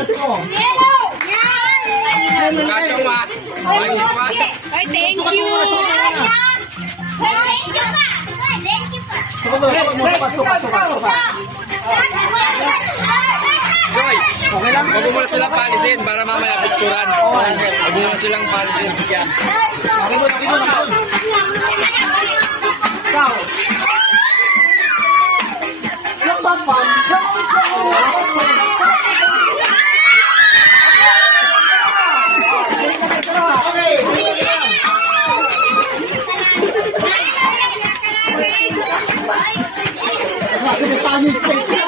Mo. Ay, thank you. Thank you pa. Thank you pa. Joy, huwag mo muna silang palisin para mamaya picturean. Huwag mo muna silang palisin. Yan. Chinese